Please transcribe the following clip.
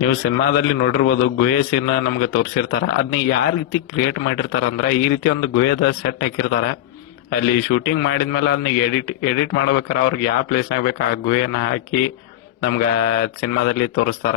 ನೀವು ಸಿನಿಮಾದಲ್ಲಿ ನೋಡಿರ್ಬೋದು ಗುಹೆ ಸೀನ್ ನಮ್ಗೆ ತೋರಿಸಿರ್ತಾರ. ಅದನ್ನ ಯಾವ ರೀತಿ ಕ್ರಿಯೇಟ್ ಮಾಡಿರ್ತಾರ ಅಂದ್ರ ಈ ರೀತಿ ಒಂದು ಗುಹೆದ ಸೆಟ್ ಹಾಕಿರ್ತಾರ. ಅಲ್ಲಿ ಶೂಟಿಂಗ್ ಮಾಡಿದ್ಮೇಲೆ ಅದನ್ನ ಎಡಿಟ್ ಮಾಡ್ಬೇಕಾರ ಅವ್ರಿಗೆ ಯಾವ ಪ್ಲೇಸ್ ಬೇಕು ಆ ಗುಹೆನ ಹಾಕಿ ನಮ್ಗ ಸಿನಿಮಾದಲ್ಲಿ ತೋರಿಸ್ತಾರ.